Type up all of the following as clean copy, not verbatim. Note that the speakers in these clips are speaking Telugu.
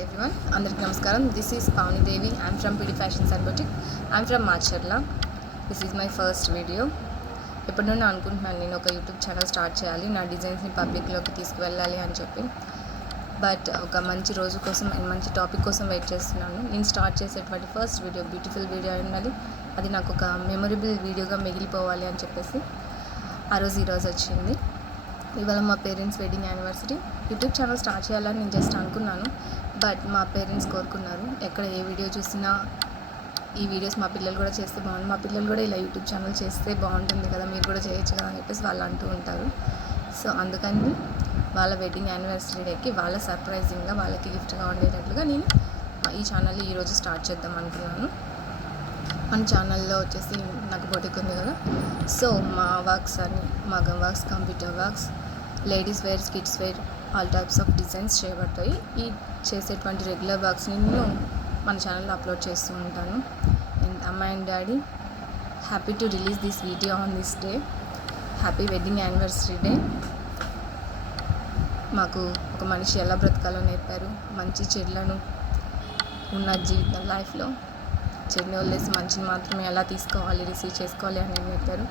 Hi everyone, అందరికీ నమస్కారం. This is Pavani Devi. I'm from PD fashions and boutique. I'm from Macherla. This is my first video. ఎప్పటి నుండి అనుకుంటున్నాను నేను ఒక యూట్యూబ్ ఛానల్ స్టార్ట్ చేయాలి, నా డిజైన్స్ని పబ్లిక్లోకి తీసుకువెళ్ళాలి అని చెప్పి. బట్ ఒక మంచి రోజు కోసం అండ్ మంచి టాపిక్ కోసం వెయిట్ చేస్తున్నాను. నేను స్టార్ట్ చేసేటువంటి ఫస్ట్ వీడియో బ్యూటిఫుల్ వీడియో అయి ఉండాలి. అది నాకు ఒక మెమొరబుల్ వీడియోగా మిగిలిపోవాలి అని చెప్పేసి ఈరోజు వచ్చింది. ఇవాళ మా parents wedding anniversary. YouTube channel start చేయాలని నేను జస్ట్ అనుకున్నాను, బట్ మా పేరెంట్స్ కోరుకున్నారు. ఎక్కడ ఏ వీడియో చూసినా ఈ వీడియోస్ మా పిల్లలు కూడా చేస్తే బాగుంటుంది, మా పిల్లలు కూడా ఇలా యూట్యూబ్ ఛానల్ చేస్తే బాగుంటుంది కదా, మీరు కూడా చేయొచ్చు కదా అని చెప్పేసి వాళ్ళు అంటూ ఉంటారు. సో అందుకని వాళ్ళ వెడ్డింగ్ యానివర్సరీ డేకి వాళ్ళ సర్ప్రైజింగ్గా వాళ్ళకి గిఫ్ట్గా ఉండేటట్లుగా నేను ఈ ఛానల్ని ఈరోజు స్టార్ట్ చేద్దాం అనుకున్నాను. మన ఛానల్లో వచ్చేసి నాకు బొటిక్ ఉంది కదా, సో మా వర్క్స్ అని మగం works, computer works, ladies wear, kids wear, all types of designs చేయబడతాయి. ఈ చేసేటువంటి రెగ్యులర్ వర్క్స్ని నేను మన ఛానల్లో అప్లోడ్ చేస్తూ ఉంటాను. అండ్ అమ్మ and daddy happy to release this video on this day. Happy wedding anniversary day. మాకు ఒక మనిషి ఎలా బ్రతకాలో నేర్పారు. మంచి చెడులను ఉన్న జీవితం లైఫ్లో చెడుని వదిలేసి మంచిని మాత్రమే ఎలా తీసుకోవాలి, రిసీవ్ చేసుకోవాలి అని నేర్పారు.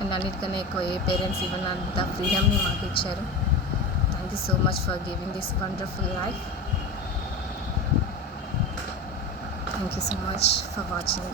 అండ్ అన్నిటికన్నా ఎక్కువ ఏ పేరెంట్స్ ఇవ్వనంత ఫ్రీడమ్ని మాకు ఇచ్చారు. Thank you so much for giving this wonderful life. Thank you so much for watching.